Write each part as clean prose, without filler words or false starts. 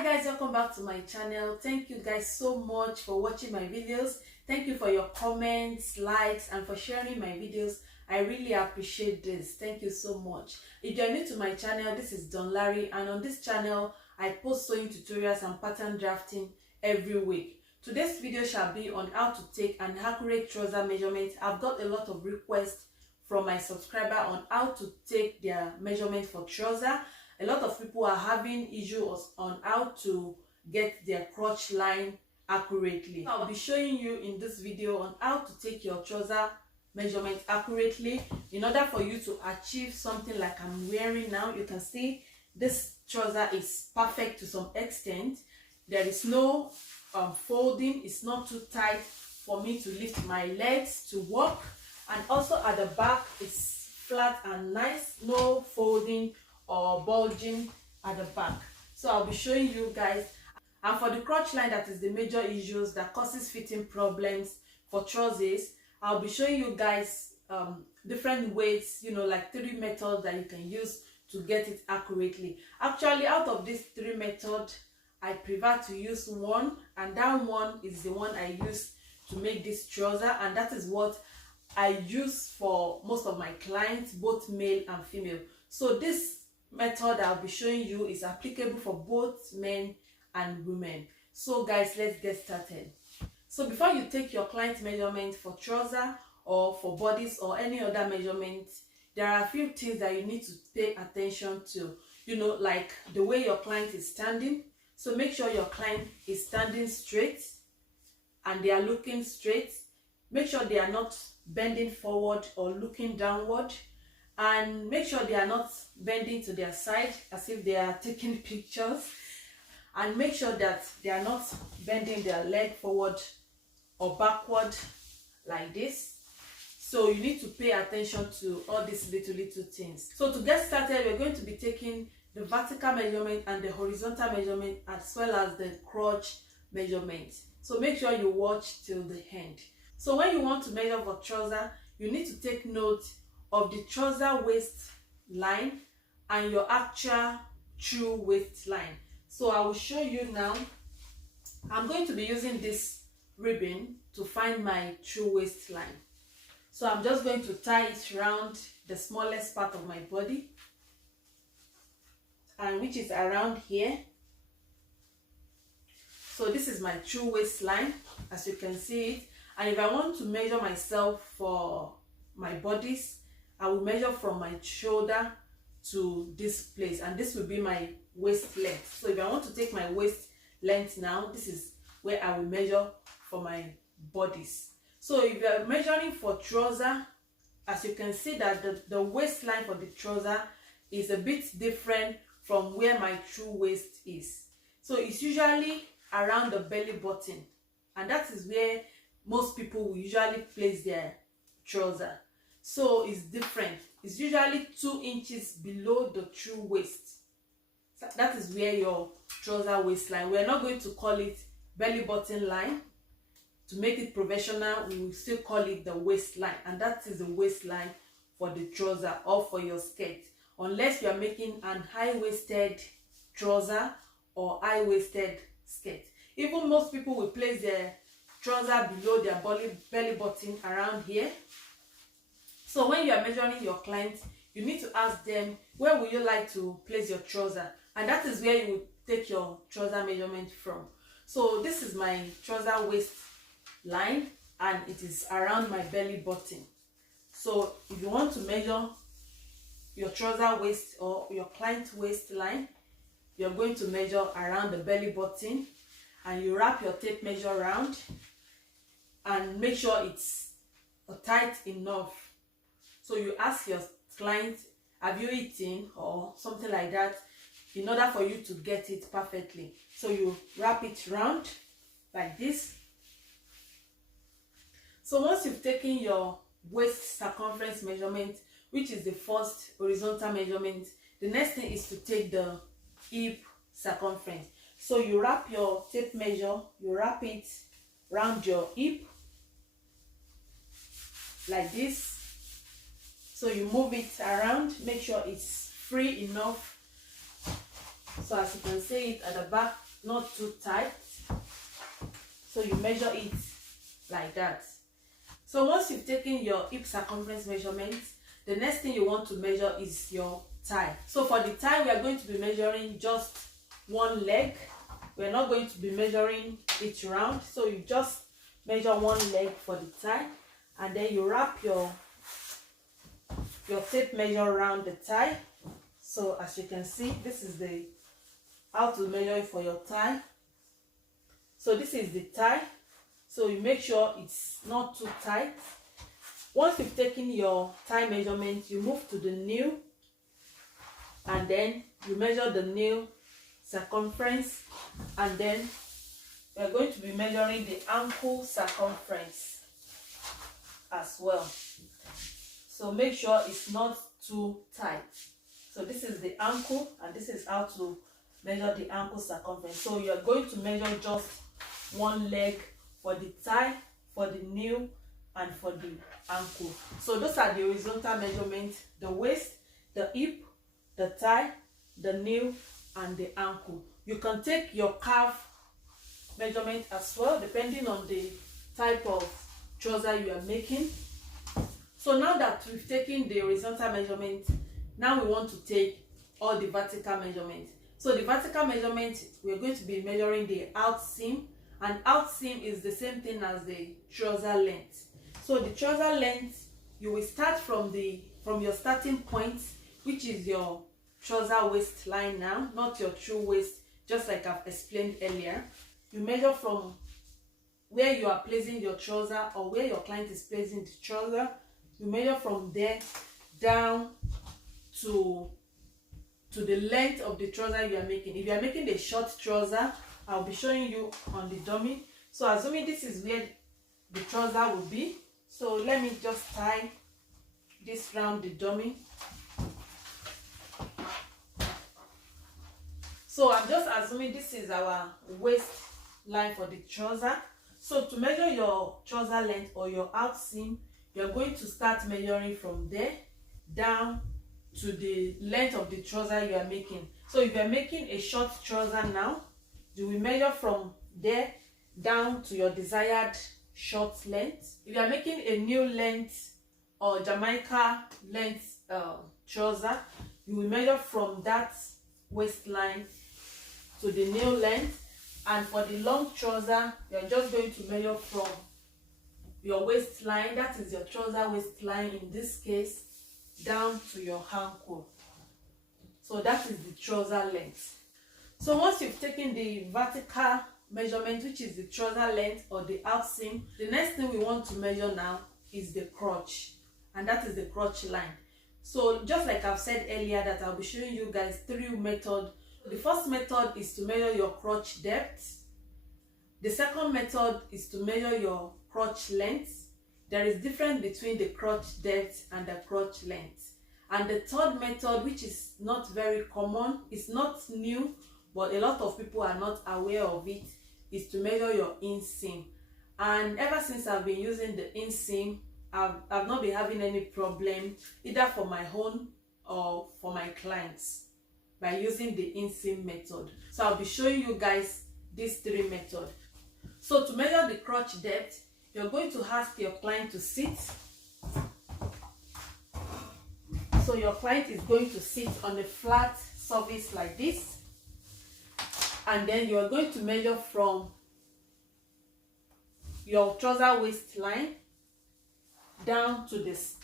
Hi guys, welcome back to my channel. Thank you guys so much for watching my videos. Thank you for your comments, likes, and for sharing my videos. I really appreciate this. Thank you so much. If you're new to my channel, this is Donlarrie, and on this channel I post sewing tutorials and pattern drafting every week. Today's video shall be on how to take an accurate trouser measurement. I've got a lot of requests from my subscriber on how to take their measurement for trouser. A lot of people are having issues on how to get their crotch line accurately. I'll be showing you in this video on how to take your trouser measurement accurately in order for you to achieve something like I'm wearing now. You can see this trouser is perfect to some extent. There is no folding. It's not too tight for me to lift my legs to walk, and also at the back it's flat and nice, no folding or bulging at the back. So I'll be showing you guys. And for the crotch line, that is the major issues that causes fitting problems for trousers, I'll be showing you guys different ways, like 3 methods that you can use to get it accurately. Actually, out of these 3 methods, I prefer to use one, and that one is the one I use to make this trouser, and that is what I use for most of my clients, both male and female. So this method I'll be showing you is applicable for both men and women. So guys, let's get started. So before you take your client measurement for trouser or for bodice or any other measurement, there are a few things that you need to pay attention to, like the way your client is standing. So make sure your client is standing straight and they are looking straight. Make sure they are not bending forward or looking downward, and make sure they are not bending to their side as if they are taking pictures, and make sure that they are not bending their leg forward or backward like this. So you need to pay attention to all these little things. So to get started, we're going to be taking the vertical measurement and the horizontal measurement, as well as the crotch measurement. So make sure you watch till the end. So when you want to measure for trouser, you need to take note of the trouser waist line and your actual true waist line. So I will show you now. I'm going to be using this ribbon to find my true waist line. So I'm just going to tie it around the smallest part of my body, and which is around here. So this is my true waist line, as you can see it. And if I want to measure myself for my bodice, I will measure from my shoulder to this place, and this will be my waist length. So if I want to take my waist length now, this is where I will measure for my bodice. So if you are measuring for trouser, as you can see that the waistline for the trouser is a bit different from where my true waist is. So it's usually around the belly button, and that is where most people will usually place their trouser. So it's different. It's usually 2 inches below the true waist. So that is where your trouser waistline. We're not going to call it belly button line. To make it professional, we will still call it the waistline, and that is the waistline for the trouser or for your skirt, unless you are making an high-waisted trouser or high-waisted skirt. Even most people will place their trouser below their belly button around here. So when you are measuring your client, you need to ask them, where would you like to place your trouser? And that is where you will take your trouser measurement from. So this is my trouser waist line, and it is around my belly button. So if you want to measure your trouser waist or your client waistline, you're going to measure around the belly button, and you wrap your tape measure around and make sure it's tight enough. So you ask your client, have you eaten or something like that, in order for you to get it perfectly. So you wrap it round like this. So once you've taken your waist circumference measurement, which is the first horizontal measurement, the next thing is to take the hip circumference. So you wrap your tape measure, you wrap it round your hip like this. So you move it around, make sure it's free enough. So as you can see it at the back, not too tight. So you measure it like that. So once you've taken your hip circumference measurement, the next thing you want to measure is your thigh. So for the thigh, we are going to be measuring just one leg. We're not going to be measuring it round. So you just measure one leg for the thigh, and then you wrap your tape measure around the thigh. So as you can see, this is the how to measure it for your thigh. So this is the thigh. So you make sure it's not too tight. Once you've taken your thigh measurement, you move to the nail, and then you measure the nail circumference, and then we're going to be measuring the ankle circumference as well. So make sure it's not too tight. So this is the ankle, and this is how to measure the ankle circumference. So you are going to measure just one leg for the thigh, for the knee, and for the ankle. So those are the horizontal measurements: the waist, the hip, the thigh, the knee, and the ankle. You can take your calf measurement as well, depending on the type of trouser you are making. So now that we've taken the horizontal measurement, now we want to take all the vertical measurements. So the vertical measurement, we're going to be measuring the out seam, and out seam is the same thing as the trouser length. So the trouser length, you will start from your starting point, which is your trouser waistline now, not your true waist, just like I've explained earlier. You measure from where you are placing your trouser, or where your client is placing the trouser. You measure from there down to the length of the trouser you are making. If you are making a short trouser, I'll be showing you on the dummy. So assuming this is where the trouser will be, so let me just tie this round the dummy. So I'm just assuming this is our waistline for the trouser. So to measure your trouser length or your out seam, you're going to start measuring from there down to the length of the trouser you are making. So if you're making a short trouser now, you will measure from there down to your desired short length. If you are making a new length or Jamaica length trouser, you will measure from that waistline to the nail length. And for the long trouser, you're just going to measure from your waistline, that is your trouser waistline in this case, down to your ankle. So that is the trouser length. So once you've taken the vertical measurement, which is the trouser length or the out seam, the next thing we want to measure now is the crotch, and that is the crotch line. So just like I've said earlier, that I'll be showing you guys 3 methods. The first method is to measure your crotch depth. The second method is to measure your crotch length. There is difference between the crotch depth and the crotch length. And the third method, which is not very common, it's not new, but a lot of people are not aware of it, is to measure your inseam. And ever since I've been using the inseam, I've not been having any problem, either for my own or for my clients, by using the inseam method. So I'll be showing you guys these 3 methods. So to measure the crotch depth, you're going to ask your client to sit. So your client is going to sit on a flat surface like this, and then you are going to measure from your trouser waistline down to this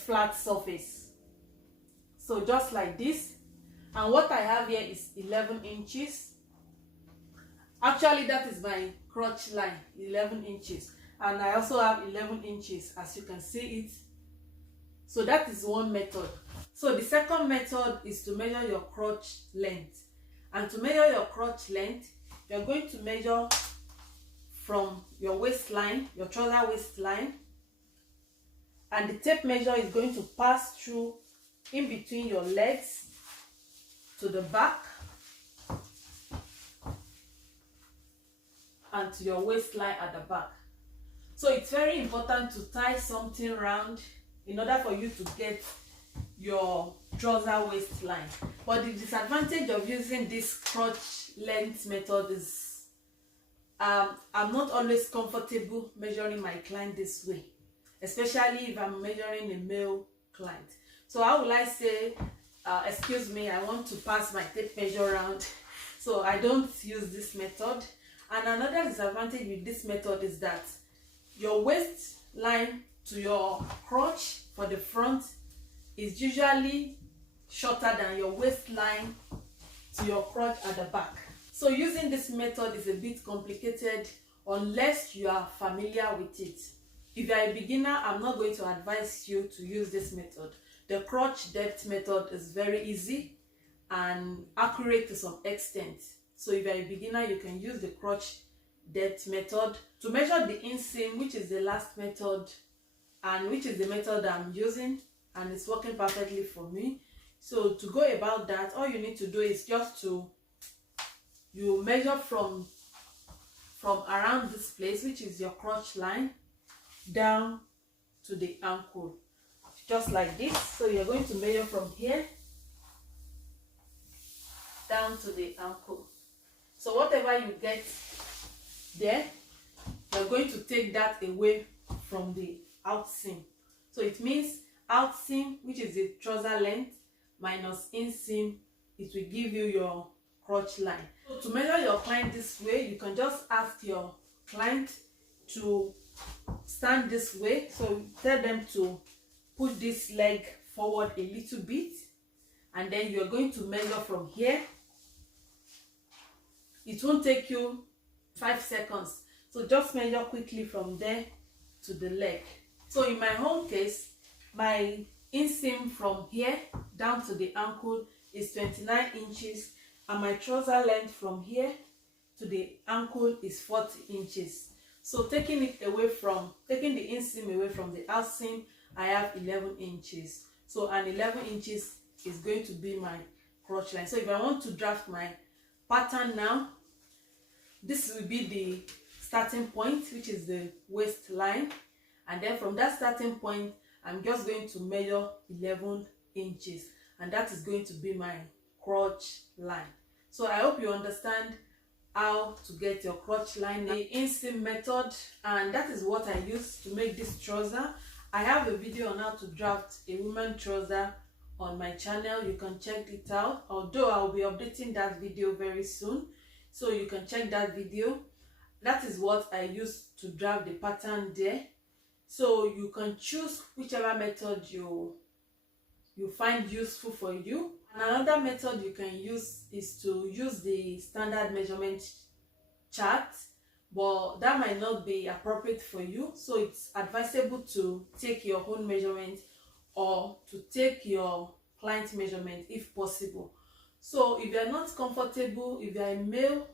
flat surface. So just like this. And what I have here is 11 inches. Actually, that is my crotch line, 11 inches. And I also have 11 inches, as you can see it. So that is one method. So the second method is to measure your crotch length. And to measure your crotch length, you're going to measure from your waistline, your trouser waistline. And the tape measure is going to pass through in between your legs to the back and to your waistline at the back. So it's very important to tie something round in order for you to get your trouser waistline. But the disadvantage of using this crotch length method is I'm not always comfortable measuring my client this way, especially if I'm measuring a male client. So how will I say, excuse me, I want to pass my tape measure around? So I don't use this method. And another disadvantage with this method is that your waistline to your crotch for the front is usually shorter than your waistline to your crotch at the back. So using this method is a bit complicated unless you are familiar with it. If you are a beginner, I'm not going to advise you to use this method. The crotch depth method is very easy and accurate to some extent. So if you are a beginner, you can use the crotch depth method. To measure the inseam, which is the last method and which is the method I'm using, and it's working perfectly for me. So to go about that, all you need to do is just to measure from around this place, which is your crotch line, down to the ankle, just like this. So you're going to measure from here down to the ankle. So whatever you get there, you're going to take that away from the out seam. So it means out seam, which is the trouser length, minus inseam, it will give you your crotch line. So to measure your client this way, you can just ask your client to stand this way. So tell them to put this leg forward a little bit, and then you're going to measure from here. It won't take you 5 seconds. So just measure quickly from there to the leg. So in my own case, my inseam from here down to the ankle is 29 inches, and my trouser length from here to the ankle is 40 inches. So taking the inseam away from the out seam, I have 11 inches. So and 11 inches is going to be my crotch line. So if I want to draft my pattern now, this will be the starting point, which is the waistline, and then from that starting point, I'm just going to measure 11 inches, and that is going to be my crotch line. So I hope you understand how to get your crotch line, the inseam method, and that is what I use to make this trouser. I have a video on how to draft a woman trouser on my channel. You can check it out, although I'll be updating that video very soon, so you can check that video. That is what I use to draft the pattern there. So you can choose whichever method you find useful for you. And another method you can use is to use the standard measurement chart, but that might not be appropriate for you. So it's advisable to take your own measurement or to take your client measurement if possible. So if you're not comfortable, if you're a male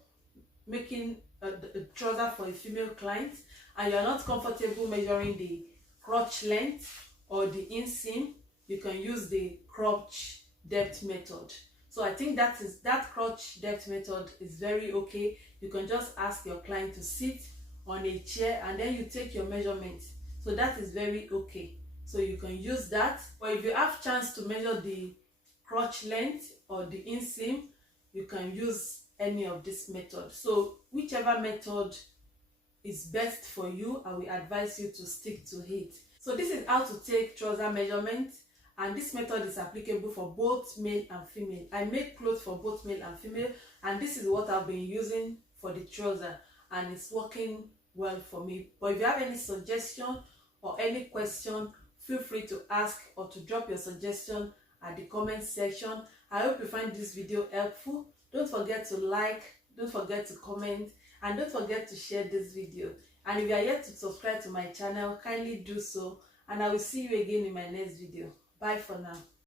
making a trouser for a female client and you're not comfortable measuring the crotch length or the inseam, you can use the crotch depth method. So I think that crotch depth method is very okay. You can just ask your client to sit on a chair and then you take your measurement. So that is very okay. So you can use that. Or if you have chance to measure the crotch length or the inseam, you can use any of this method. So whichever method is best for you, I will advise you to stick to it. So this is how to take trouser measurement, and this method is applicable for both male and female. I make clothes for both male and female, and this is what I've been using for the trouser, and it's working well for me. But if you have any suggestion or any question, feel free to ask or to drop your suggestion at the comment section. I hope you find this video helpful. Don't forget to like, don't forget to comment, and don't forget to share this video. And if you are yet to subscribe to my channel, kindly do so, and I will see you again in my next video. Bye for now.